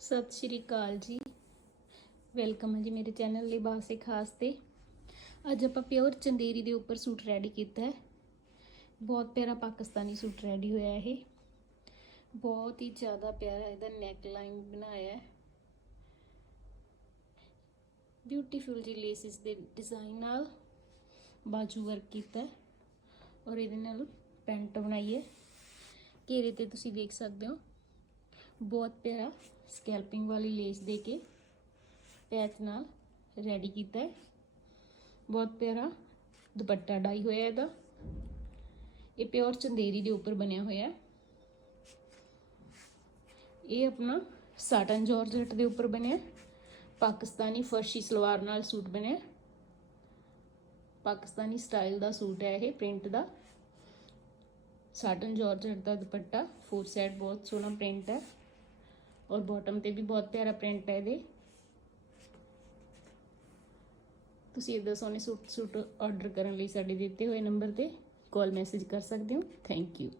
ਸਤਿ ਸ਼੍ਰੀ ਅਕਾਲ ਜੀ। ਵੈਲਕਮ ਹੈ ਜੀ ਮੇਰੇ ਚੈਨਲ ਲਿਬਾਸ ਏ ਖਾਸ ਤੇ। ਅੱਜ ਆਪਾਂ ਪਿਓਰ ਚੰਦੇਰੀ ਦੇ ਉੱਪਰ ਸੂਟ ਰੈਡੀ ਕੀਤਾ ਹੈ। ਬਹੁਤ ਪਿਆਰਾ ਪਾਕਿਸਤਾਨੀ ਸੂਟ ਰੈਡੀ ਹੋਇਆ ਇਹ। ਬਹੁਤ ਹੀ ਜ਼ਿਆਦਾ ਪਿਆਰਾ ਇਹਦਾ ਨੈਕ ਲਾਈਨ ਬਣਾਇਆ ਹੈ। ਬਿਊਟੀਫੁਲ ਜੀ ਲੇਸਿਸ ਦੇ ਡਿਜ਼ਾਈਨ ਨਾਲ ਬਾਜੂ ਵਰਕ ਕੀਤਾ ਹੈ ਔਰ ਇਹਦੇ ਨਾਲ ਪੈਂਟ ਬਣਾਈ ਹੈ। ਘੇਰੇ ਤੇ ਤੁਸੀਂ ਦੇਖ ਸਕਦੇ ਹੋ। ਬਹੁਤ ਪਿਆਰਾ ਸਕੈਲਪਿੰਗ ਵਾਲੀ ਲੇਸ ਦੇ ਕੇ ਪੈਚ ਨਾਲ ਰੈਡੀ ਕੀਤਾ ਹੈ। ਬਹੁਤ ਪਿਆਰਾ ਦੁਪੱਟਾ ਡਾਈ ਹੋਇਆ ਇਹਦਾ। ਇਹ ਪਿਓਰ ਚੰਦੇਰੀ ਦੇ ਉੱਪਰ ਬਣਿਆ ਹੋਇਆ ਇਹ ਆਪਣਾ ਸਾਟਨ ਜਾਰਜਟ ਦੇ ਉੱਪਰ ਬਣਿਆ ਪਾਕਿਸਤਾਨੀ ਫਰਸ਼ੀ ਸਲਵਾਰ ਨਾਲ ਸੂਟ ਬਣਿਆ ਪਾਕਿਸਤਾਨੀ ਸਟਾਈਲ ਦਾ ਸੂਟ ਹੈ ਇਹ ਪ੍ਰਿੰਟ ਦਾ। ਸਾਟਨ ਜਾਰਜਟ ਦਾ ਦੁਪੱਟਾ ਫੋਰ ਸੈਟ ਬਹੁਤ ਸੋਹਣਾ ਪ੍ਰਿੰਟ ਹੈ। ਔਰ ਬਾਟਮ ਤੇ ਵੀ ਬਹੁਤ ਪਿਆਰਾ ਪ੍ਰਿੰਟ ਹੈ ਇਹਦੇ। ਤੁਸੀਂ ਇਹਦਾ ਸੋਹਣੇ ਸੂਟ ਸੂਟ ਆਰਡਰ ਕਰਨ ਲਈ ਸਾਡੇ ਦਿੱਤੇ ਹੋਏ ਨੰਬਰ ਤੇ। ਕਾਲ ਮੈਸੇਜ ਕਰ ਸਕਦੇ ਹੋ। Thank you